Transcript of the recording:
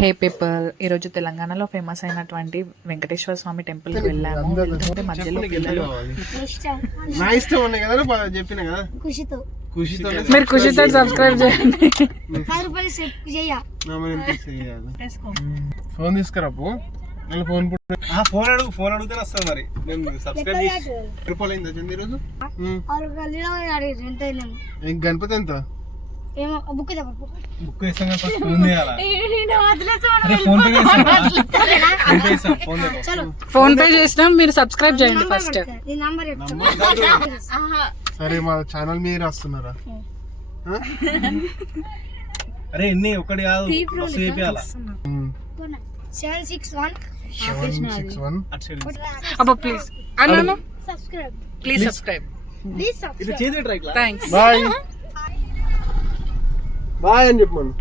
హే people, ఈరోజు తెలంగాణలో famous అయినటువంటి వెంకటేశ్వర స్వామి టెంపుల్కి వెళ్ళాము. వెళ్తుంటే మధ్యలో పిల్లలు నా ఇష్టం ఉన్నాయి కదా చెప్పిన కదా ఖుషితో మీరు ఖుషితో సబ్స్క్రైబ్ చేయండి. ఫోన్ తీసుకురాపు ఫోన్ అడిగితే వస్తుంది. మరి నేను సబ్స్క్రైబ్ చేసి రూపాయలు అయిందా చంది ఈరోజు? గణపతి ఎంత బుక్ ఫోన్ పే చేసినాం, మీరు సబ్స్క్రైబ్ చేయండి ఫస్ట్. సరే, మా ఛానల్ మీరు వస్తున్నారా? అరే ఎన్ని ఒకటి కాదు, 761 అబ్బా ప్లీజ్ అన్న please subscribe. Thanks. Bye bye అని చెప్పమను.